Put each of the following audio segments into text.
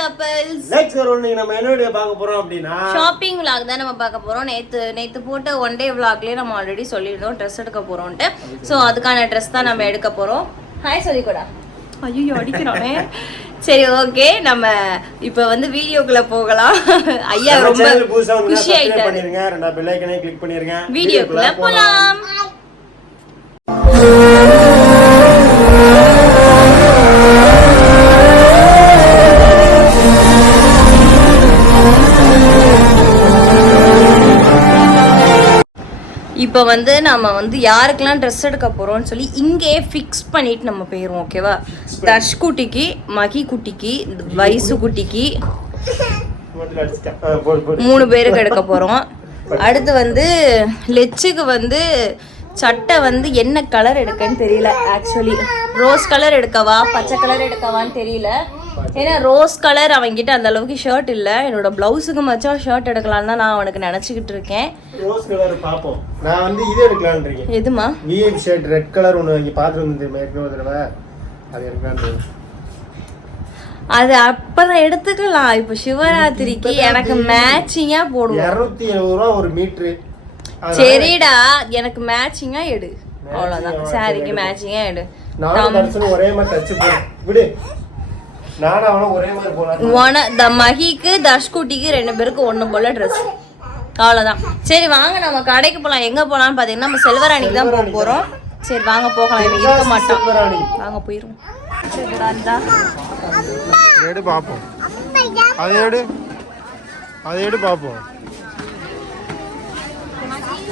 Couples next ஒரு இன்னைக்கு நம்ம என்ன வீடியோ பார்க்க போறோம் அப்படின்னா ஷாப்பிங் vlog தான் நம்ம பார்க்க போறோம். நேத்து நேத்து போட்ட ஒன் டே vlogலயே நம்ம ஆல்ரெடி சொல்லியிருந்தோம். ட்ரெஸ் எடுக்க போறோம்ட்டு ஸோ அதுக்கான ட்ரெஸ் தான் நம்ம எடுக்க போறோம். ஹாய் சொல்லிக்கூடா. ஐயோ அடிக்கிறானே. சரி ஓகே நம்ம இப்போ வந்து வீடியோக்குள்ள போகலாம். ஐயா ரொம்ப புதுசா வந்து ஆயிட்டாரு பண்ணிருங்க. ரெண்டா பெல் ஐக்கனை கிளிக் பண்ணிருங்க. வீடியோக்குள்ள போலாம். இப்போ வந்து நம்ம வந்து யாருக்கெல்லாம் ட்ரெஸ் எடுக்க போகிறோம்னு சொல்லி இங்கேயே ஃபிக்ஸ் பண்ணிட்டு நம்ம போயிடுவோம் ஓகேவா தர்ஷ் குட்டிக்கு மகி குட்டிக்கு வைசு குட்டிக்கு மூணு பேருக்கு எடுக்க போகிறோம் அடுத்து வந்து லெச்சுக்கு வந்து சட்டை வந்து என்ன கலர் எடுக்கன்னு தெரியல ஆக்சுவலி ரோஸ் கலர் எடுக்கவா பச்சை கலர் எடுக்கவான்னு தெரியல. ஏன்னா ரோஸ் கலர் அவன்கிட்ட அந்த அளவுக்கு ஷர்ட் இல்லை. என்னோட ப்ளவுஸுக்கு மச்சம் ஷர்ட் எடுக்கலான்னு தான் நான் அவனுக்கு நினச்சிக்கிட்டு இருக்கேன். ரோஸ் கலர் பாப்போம். நான் வந்து இது எடுக்கலாம்ன்றீங்க எதுமா விஐபி ஷர்ட் ரெட் கலர் ஒன்று இங்கே பார்த்துட்டு வந்து ஏற்கனவே தடவை. அது எடுக்கலாம்னு அது அப்புறம் எடுத்துக்கலாம். இப்போ சிவராத்திரிக்கு எனக்கு மேட்சிங்கா போடுவோம். இரநூத்தி எழுபது ரூபா ஒரு மீட்ரு சரிடா. எனக்கு மேட்சிங்கா எடு. அவ்வளோதான் சாரிக்கு மேட்சிங்கா எடு. நானும் தரிசனம் ஒரே மாதிரி தச்சு போறேன் விடு. நானும் அவனும் ஒரே மாதிரி போலாம் உன த மகிக்கு தர்ஷ்குட்டிக்கு ரெண்டு பேருக்கு ஒன்று போல ட்ரெஸ் அவ்வளோதான் சரி வாங்க நம்ம கடைக்கு போகலாம் எங்கே போகலான்னு பார்த்தீங்கன்னா நம்ம செல்வராணிக்கு தான் போக போகிறோம் சரி வாங்க போகலாம். இவன் இருக்க சிவராணி வாங்க இந்தா. எடு பார்ப்போம் அதை எடு. அதை எடு பார்ப்போம்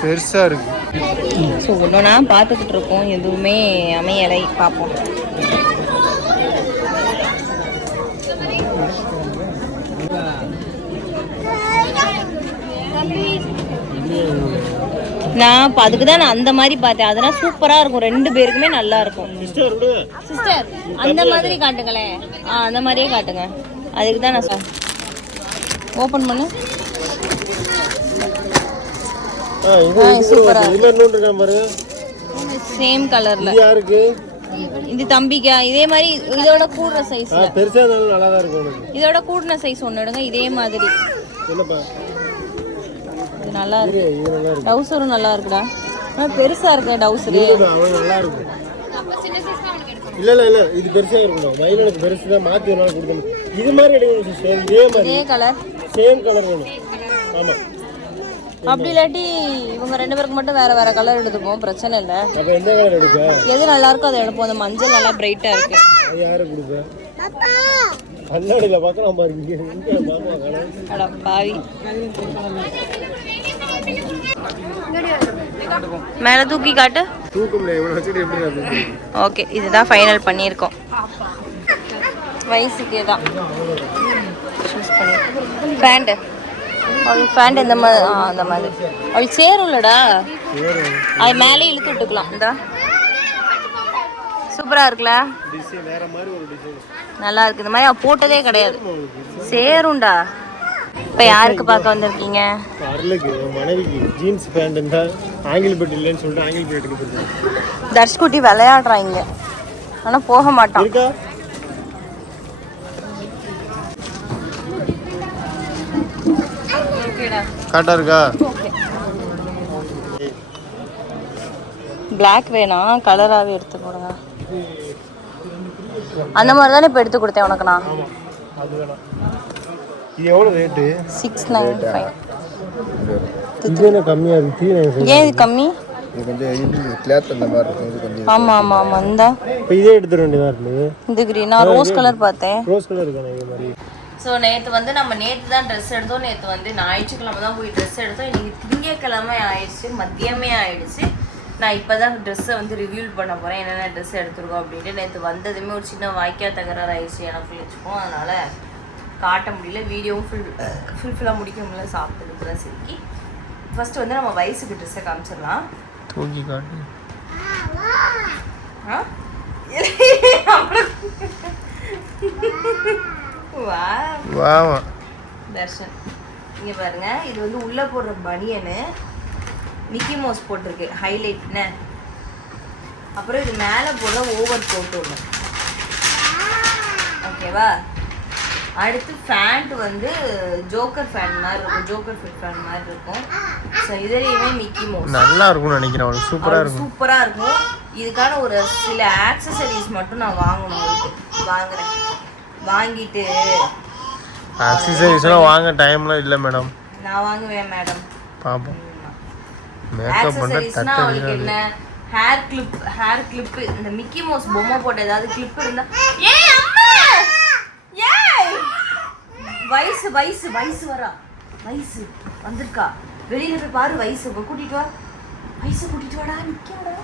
பெருசா இருக்கு. ஸோ ஒன்றுனா பார்த்துக்கிட்டு இருக்கோம். எதுவுமே அமையலை. பார்ப்போம். நான் இப்போ அதுக்கு தான் நான் அந்த மாதிரி பார்த்தேன். அதெல்லாம் சூப்பராக இருக்கும். ரெண்டு பேருக்குமே நல்லா இருக்கும். சிஸ்டர் விடு. சிஸ்டர் அந்த மாதிரி காட்டுங்களேன். ஆ அந்த மாதிரியே காட்டுங்க. அதுக்கு தான் நான் ஓப்பன் பண்ணு. சூப்பரா இதுல இருக்கான் பாரு. சேம் கலர்ல இது யாருக்கு? இது தம்பிக்கா. இதே மாதிரி இதோட கூடுற ஆ, சைஸ்ல பெருசா இருந்தாலும் நல்லா தான் இருக்கும் இதோட கூடின சைஸ் ஒன்று எடுங்க. இதே மாதிரி. இது நல்லா இருக்கு. இருக்கு. டவுசரும் நல்லா இருக்குடா. ஆனா பெருசா இருக்கு டவுசரு? நல்லா இருக்கும் இல்ல இல்ல இல்ல. இது பெருசா இருக்கணும். வயலுக்கு பெருசு தான். மாத்தி ஒரு நாள் கொடுக்கணும். இது மாதிரி சிஸ்டர். இதே மாதிரி. இதே கலர் சேம் கலர் வேணும். ஆமா. அப்படி இல்லாட்டி இவங்க ரெண்டு பேருக்கு மட்டும் வேற வேற கலர் எடுத்துப்போம் பிரச்சனை இல்லை. எது நல்லா இருக்கோ அதை எடுப்போம். அந்த மஞ்சள் நல்லா பிரைட்டா இருக்கு. மேல தூக்கி காட்டு. ஓகே இதுதான் ஃபைனல் பண்ணியிருக்கோம். வயசுக்கே தான் சூஸ் பண்ணி ஃபேண்டு அவளுக்கு ஃபேண்ட் இந்த மாதிரி ஆ அந்த மாதிரி. அவளுக்கு சேரும்லடா அது மேலே இழுத்து விட்டுக்கலாம். இந்தா. சூப்பராக இருக்குல்ல? நல்லா இருக்கு. இந்த மாதிரி போட்டதே கிடையாது. சேரும்டா. இப்போ யாருக்கு பார்க்க வந்திருக்கீங்க? அருளுக்கு மனைவிக்கு. ஜீன்ஸ் பேண்ட் இருந்தா ஆங்கிள் பெட் இல்லைன்னு சொல்லிட்டு ஆங்கிள் பெட் எடுக்க போயிருக்கேன் தர்ஷ்குட்டி விளையாடுறான் இங்க. ஆனா போக மாட்டான். இருக்கா? கரெக்டா இருக்கா பிளாக் வேணாம் கலராகவே எடுத்து கொடுங்க அந்த மாதிரி தானே இப்போ எடுத்து கொடுத்தேன் உனக்கு நான். ஆமா அது வேணாம் இது எவ்வளோ ரேட்டு சிக்ஸ் நைன் ஃபைவ் இது என்ன கம்மியாக இருக்கு ஏன் இது கம்மி? இது கொஞ்சம் கிளாத் அந்த மாதிரி இருக்கும். இது கொஞ்சம் ஆமா ஆமா ஆமா. இந்த இப்போ இதே எடுத்துட வேண்டியதாக இருக்குது? இந்த green நான் ரோஸ் கலர் பார்த்தேன். ரோஸ் கலர் இருக்கானே இது மாதிரி. ஸோ நேற்று வந்து நம்ம நேற்று தான் ட்ரெஸ் எடுத்தோம். நேற்று வந்து ஞாயிற்றுக்கிழமை தான் போய் ட்ரெஸ் எடுத்தோம். இன்னைக்கு திங்கக்கிழமை ஆயிடுச்சு மதியமே ஆயிடுச்சு. நான் இப்போ தான் ட்ரெஸ்ஸை வந்து ரிவ்யூல் பண்ண போகிறேன் என்னென்ன ட்ரெஸ் எடுத்துருக்கோம் அப்படின்ட்டு. நேற்று வந்ததுமே ஒரு சின்ன வாய்க்கா தகராறு ஆயிடுச்சு எனக்கு வச்சுப்போம் அதனால் காட்ட முடியல. வீடியோவும் ஃபுல் ஃபுல்ஃபில்லாக முடிக்க முடியல. சாப்பிட்டதுக்கு தான் சிரிக்கி ஃபர்ஸ்ட் வந்து நம்ம வயசுக்கு ட்ரெஸ்ஸை காமிச்சிடலாம். காட்டு. ஆ? வாவா தர்ஷன் இங்க பாருங்க இது வந்து உள்ள போடுற பனியனு. மிக்கி மவுஸ் போட்டிருக்கு ஹைலைட்னு அப்புறம் இது மேலே போடுற ஓவர் கோட் ஒன்று ஓகேவா அடுத்து ஃபேண்ட் வந்து ஜோக்கர் ஃபேன் மாதிரி இருக்கும் ஜோக்கர் ஃபிட் ஃபேன் மாதிரி இருக்கும். ஸோ இதுலேயுமே மிக்கி மவுஸ் நல்லா இருக்கும்னு நினைக்கிறேன் அவளுக்கு சூப்பரா இருக்கும். சூப்பரா இருக்கும். இதுக்கான ஒரு சில ஆக்சசரிஸ் மட்டும் நான் வாங்கணும் வாங்குறேன். வாங்கிட்டு. அக்சசரிஸ் எல்லாம் வாங்க டைம்லாம் இல்லை மேடம் நான் வாங்குவேன் மேடம் பாப்போம். மேக்கப் பண்ண தட்ட என்ன? ஹேர் கிளிப் ஹேர் கிளிப் இந்த மிக்கி மவுஸ் பொம்மை போட்ட ஏதாவது கிளிப் இருந்தா. ஏய் அம்மா! ஏய்! வயசு வயசு வயசு வரா. வயசு வந்திருக்கா. வெளியில போய் பாரு வயசு. கூட்டிட்டு வா. வயசு கூட்டிட்டு வாடா நிக்காடா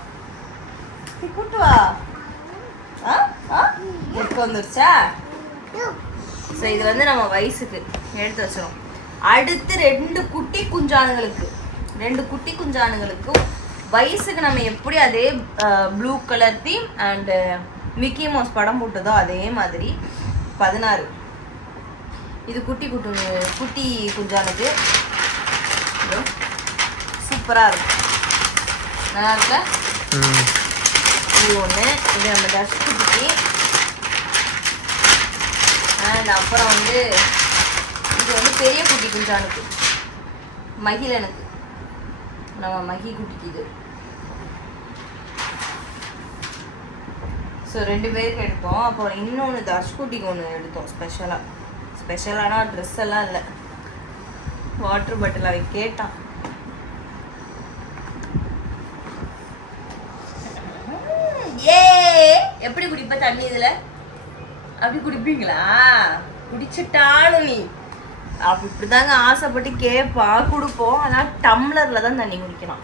கூட்டு வா. ஆ? ஆ? எடுத்து வந்துருச்சா? ஸோ இது வந்து நம்ம வயசுக்கு எடுத்து வச்சிடும் அடுத்து ரெண்டு குட்டி குஞ்சானுங்களுக்கு ரெண்டு குட்டி குஞ்சானுங்களுக்கும் வயசுக்கு நம்ம எப்படி அதே blue colour theme and Mickey Mouse படம் போட்டதோ அதே மாதிரி பதினாறு. இது குட்டி குட்டு குட்டி குஞ்சானுக்கு. சூப்பராக இருக்கும் நல்லா இருக்கா? ம். இது ஒன்று இது நம்ம டஸ்ட் குட்டிக்கு அண்ட் அப்புறம் வந்து இது வந்து பெரிய குட்டி குஞ்சானுக்கு. மகிழனுக்கு. நம்ம மகி குட்டிக்கு இது. ஸோ ரெண்டு பேருக்கு எடுத்தோம். அப்புறம் இன்னொன்று தர்ஷ் குட்டிக்கு ஒன்று எடுத்தோம் ஸ்பெஷலாக ஸ்பெஷலானா ட்ரெஸ் எல்லாம் இல்லை. வாட்டர் பாட்டில் அவன் கேட்டான் ஏ எப்படி குடிப்ப தண்ணி இதுல? அப்படி குடிப்பீங்களா? குடிச்சிட்டாலும் நீ. அப்படி இப்படிதாங்க ஆசைப்பட்டு கேட்பா கொடுப்போம் ஆனால் டம்ளர்ல தான் தண்ணி குடிக்கணும்.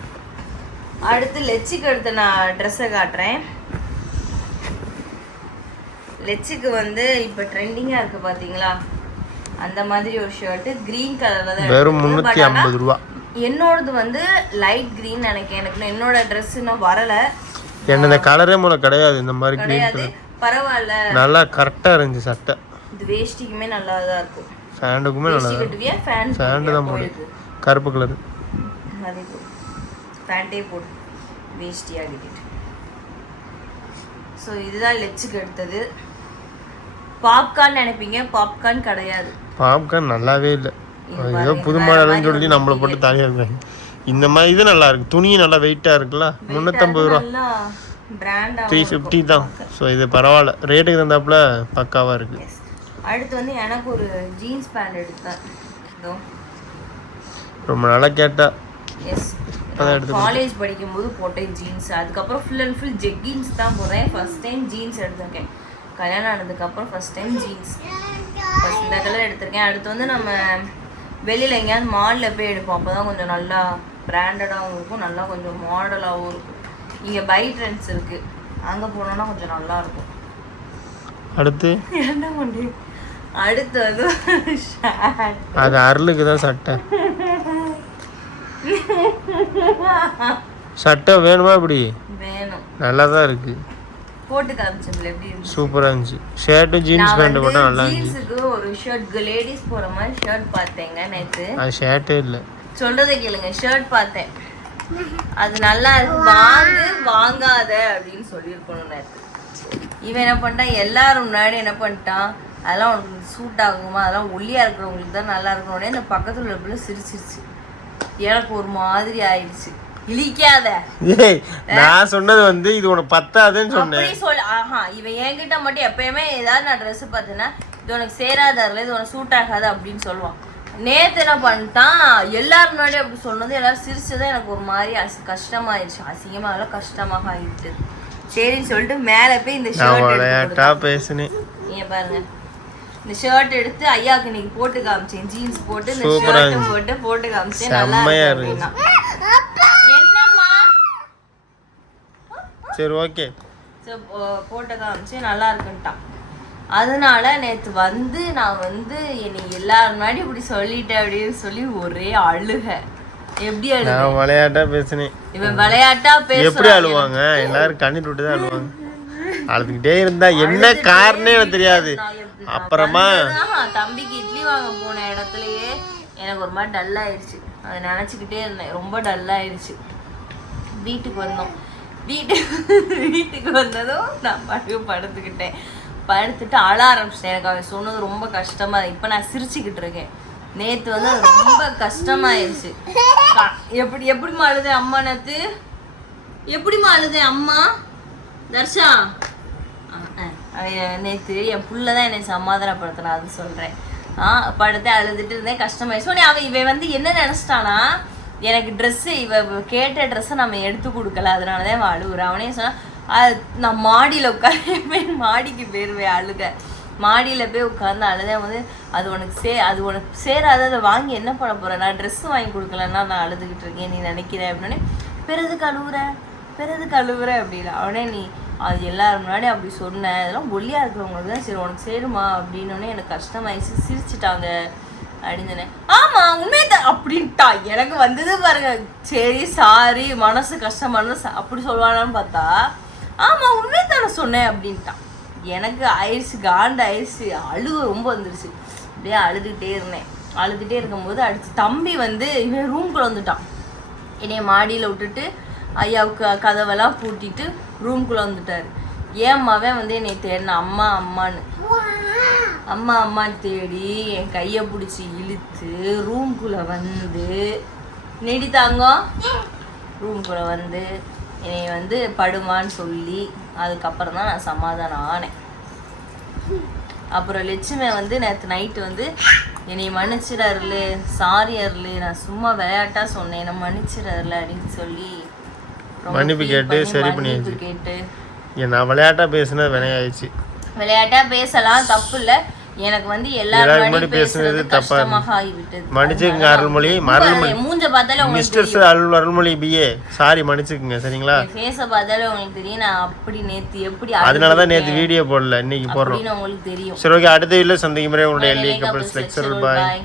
அடுத்து லெச்சிக்கு எடுத்த நான் ட்ரெஸ்ஸை காட்டுறேன். லெச்சிக்கு வந்து இப்போ ட்ரெண்டிங்காக இருக்கு பாத்தீங்களா? அந்த மாதிரி ஒரு ஷர்ட்டு க்ரீன் கலர்ல தான் வெறும். முந்நூற்றி ஐம்பது ரூபா. என்னோடது வந்து லைட் க்ரீன் எனக்கு இன்னும் என்னோட ட்ரெஸ் இன்னும் வரல. என்ன கலரே மூல கிடையாது. இந்த மாதிரி கிடையாது. பரவாயில்ல. நல்லா கரெக்டாக இருந்துச்சு சட்டை. இது வேஷ்டிக்குமே நல்லா தான் இருக்கும். ஃபேண்டுக்குமே நல்லா கட்டுவியா? ஃபேன் ஃபேண்டு தான் போடு. கருப்பு கலர். அதே போடு ஃபேண்டே போடு. வேஷ்டி ஆடிக்கிட்டு ஸோ இதுதான் லெச்சுக்கு எடுத்தது பாப்கார்ன் நினைப்பீங்க? பாப்கார்ன் கிடையாது. பாப்கார்ன் நல்லாவே இல்லை. ஏதோ புது மாடல்னு சொல்லி நம்மளை போட்டு தனியாக இருக்காங்க இந்த மாதிரி இது நல்லா இருக்கு. துணியும் நல்லா வெயிட்டாக இருக்குல்ல? முந்நூற்றம்பது ரூபா. த்ரீ ஃபிஃப்டி தான். ஸோ இது பரவாயில்ல. ரேட்டுக்கு தந்தாப்புல பக்காவாக இருக்குது எஸ் அடுத்து வந்து எனக்கு ஒரு ஜீன்ஸ் பேண்ட் எடுத்தேன். ரொம்ப நாளாக கேட்டா. எஸ் காலேஜ் படிக்கும்போது போட்டேன் ஜீன்ஸ் அதுக்கப்புறம் ஃபுல் அண்ட் ஃபுல் ஜெக்கின்ஸ் தான் போடுறேன் ஃபர்ஸ்ட் டைம் ஜீன்ஸ் எடுத்திருக்கேன். கல்யாணம் ஆனதுக்கப்புறம் ஃபர்ஸ்ட் டைம் ஜீன்ஸ் ஃபர்ஸ்ட் இந்த கலர் எடுத்திருக்கேன். அடுத்து வந்து நம்ம வெளியில் எங்கேயாவது மாலில் போய் எடுப்போம். அப்போ தான் கொஞ்சம் நல்லா பிராண்டடாகவும் இருக்கும். நல்லா கொஞ்சம் மாடலாகவும் இருக்கும். இங்கே பை ட்ரெண்ட்ஸ் இருக்குது அங்கே போனோன்னா கொஞ்சம் நல்லா இருக்கும். அடுத்து? என்ன பண்ணி? அடுத்து வந்து ஷர்ட் அது அருளுக்கு தான் சட்டை. சட்டை வேணுமா இப்படி? வேணும். நல்லா தான் இருக்கு. போட்டு காமிச்சதுல எப்படி சூப்பராக இருந்துச்சு. ஷர்ட்டு ஜீன்ஸ் பேண்ட் மட்டும் நல்லா இருந்துச்சு. ஜீன்ஸுக்கு ஒரு ஷர்ட் லேடிஸ் போற மாதிரி ஷர்ட் பார்த்தேங்க நேத்து. அது ஷர்ட்டே இல்லை. சொல்றதை கேளுங்க ஷர்ட் பார்த்தேன். அது நல்லா இருக்கு வாங்கு வாங்காத அப்படின்னு சொல்லியிருக்கணும் நேத்து. இவன் என்ன பண்ணிட்டான்? எல்லாரும் முன்னாடி என்ன பண்ணிட்டான்? அதெல்லாம் உனக்கு சூட் ஆகுமா? அதெல்லாம் ஒல்லியா இருக்கிறவங்களுக்கு தான் நல்லா இருக்கணும்னே இந்த பக்கத்துல உள்ள பிள்ளை சிரிச்சிருச்சு. எனக்கு ஒரு மாதிரி ஆயிடுச்சு. இழிக்காத. நான் சொன்னது வந்து இது உனக்கு பத்தாதுன்னு சொன்னேன். சொல் ஆஹா இவன் என்கிட்ட மட்டும் எப்பயுமே ஏதாவது நான் ட்ரெஸ் பார்த்தேன்னா இது உனக்கு சேராதாரில் இது உனக்கு சூட் ஆகாது அப்படின்னு சொல்லுவான். நேத்து என்ன பண்ணிட்டான்? எல்லாரும் முன்னாடி அப்படி சொன்னது எல்லாரும் சிரிச்சதும் எனக்கு ஒரு மாதிரி அசி கஷ்டமாயிடுச்சு அசிங்கமாக எல்லாம் கஷ்டமாக ஆகிட்டு சரின்னு சொல்லிட்டு மேலே போய் இந்த ஷர்ட் பேசினேன் நீங்க பாருங்க. இந்த ஷர்ட் எடுத்து ஐயாக்கு இன்னைக்கு போட்டு காமிச்சேன். ஜீன்ஸ் போட்டு இந்த ஷர்ட். போட்டு போட்டு காமிச்சேன். நல்லா. அப்படின்னா. என்னம்மா? சரி ஓகே. போட்டு காமிச்சு நல்லா இருக்குன்ட்டான். அதனால நேற்று வந்து நான் வந்து என்னை எல்லாரும் முன்னாடி இப்படி சொல்லிட்டேன் அப்படின்னு சொல்லி ஒரே அழுக. எப்படி அழுக? விளையாட்டா பேசினேன். இவன் விளையாட்டா எப்படி பேசுறான் அழுவாங்க? எல்லாரும் கண்ணீர் விட்டு தான் அழுவாங்க. அழுதுகிட்டே இருந்தா என்ன காரணமே எனக்கு தெரியாது. அப்புறமா தம்பிக்கு இட்லி வாங்க போன இடத்துலயே எனக்கு ஒரு மாதிரி டல் ஆயிடுச்சு. அதை நினச்சிக்கிட்டே இருந்தேன். ரொம்ப டல் ஆயிடுச்சு. வீட்டுக்கு வந்தோம். வீட்டு வீட்டுக்கு வந்ததும் நான் படுத்துக்கிட்டேன் படுத்துட்டு அழ ஆரம்பிச்சிட்டேன். எனக்கு அவன் சொன்னது ரொம்ப கஷ்டமா இப்போ நான் சிரிச்சுக்கிட்டு இருக்கேன். நேத்து வந்து அது ரொம்ப கஷ்டமாயிருச்சு. எப்படி எப்படிம்மா அழுதே அம்மா நேத்து? எப்படிம்மா அழுதே அம்மா? தர்ஷா? நேற்று என் புள்ள தான் என்னை சமாதானப்படுத்தினா அது சொல்கிறேன் ஆ படுத்து அழுதுட்டு இருந்தேன். கஷ்டமாயிடுச்சு உடனே அவன் இவன் வந்து என்ன நினச்சிட்டானா? எனக்கு ட்ரெஸ்ஸு இவ கேட்ட ட்ரெஸ்ஸை நம்ம எடுத்து கொடுக்கல. அதனால தான் அவன் அழுகுறான் அவனே சொன்னான் நான் மாடியில் உட்காருவேன் மாடிக்கு போயிருவேன் அழுக. மாடியில் போய் உட்காந்து அழுதேன். வந்து அது உனக்கு சே அது உனக்கு சேராத. அதை வாங்கி என்ன பண்ண போகிறேன் நான் ட்ரெஸ் வாங்கி கொடுக்கலன்னா நான் அழுதுகிட்டு இருக்கேன். நீ நினைக்கிறேன் அப்படின்னே பிறகு கழுவுற பிறகு கழுவுற அப்படின்னா அவனே நீ அது எல்லாரும் முன்னாடி அப்படி சொன்னேன் இதெல்லாம் ஒல்லியாக இருக்கிறவங்களுக்கு தான் சரி உனக்கு சேருமா? அப்படின்னோடனே எனக்கு கஷ்டமாயிடுச்சு. சிரிச்சிட்டாங்க. அப்படின்னு சொன்னேன் ஆமா உண்மையதான் அப்படின்ட்டா. எனக்கு வந்தது பாருங்க. சரி சாரி மனசு கஷ்டமானது அப்படி சொல்லுவானான்னு பார்த்தா ஆமாம் உண்மையை தானே சொன்னேன் அப்படின்ட்டான். எனக்கு ஆயிடுச்சு காண்டு ஆயிடுச்சு அழுக ரொம்ப வந்துருச்சு. அப்படியே அழுதுகிட்டே இருந்தேன். அழுதுகிட்டே இருக்கும்போது அடிச்சு தம்பி வந்து இவன் ரூம்குள்ளே வந்துட்டான். என்னைய மாடியில் விட்டுட்டு ஐயாவுக்கு கதவெல்லாம் பூட்டிட்டு ரூம்குள்ளே வந்துட்டாரு. ஏன் வந்து என்னை தேடின? அம்மா அம்மான்னு. அம்மா அம்மான்னு தேடி என் கையை பிடிச்சி இழுத்து ரூம்குள்ளே வந்து நெடித்தாங்க ரூம்குள்ளே வந்து என்னை வந்து படுமான்னு சொல்லி அதுக்கப்புறம் தான் நான் சமாதானம் ஆனேன். அப்புறம் லட்சுமி வந்து நேற்று நைட்டு வந்து என்னை மன்னிச்சிடு அருளு சாரி அருளு நான் சும்மா விளையாட்டா சொன்னேன் என்னை மன்னிச்சிடு அருளு அப்படின்னு சொல்லி மன்னிப்பு கேட்டு பண்ணி சரி பண்ணியாச்சு. கேட்டு. நான் விளையாட்டா பேசுனது வினையாயிடுச்சு. விளையாட்டா பேசலாம் தப்பு இல்ல. எனக்கு வந்து எல்லாரும் பேசுறது தப்பா கஷ்டமாக ஆகிவிட்டது மன்னிச்சுக்கங்க அருள்மொழி. ரொம்ப மருள்மொழி மூஞ்ச பார்த்தாலே mister Arul Arulmozhi PA sorry மன்னிச்சுக்குங்க சரிங்களா? ஃபேஸ பார்த்தாலே உங்களுக்கு தெரியும். நான் அப்படி நேத்து எப்படி அதனால தான் அழுதுருக்கேன் வீடியோ போடல. இன்னைக்கு போடுறோம். உங்களுக்கு தெரியும். சரி ஓகே அடுத்த வீடியோவில் சந்திக்கும் முறை உங்களுடைய LE couples lecture lecture, bye.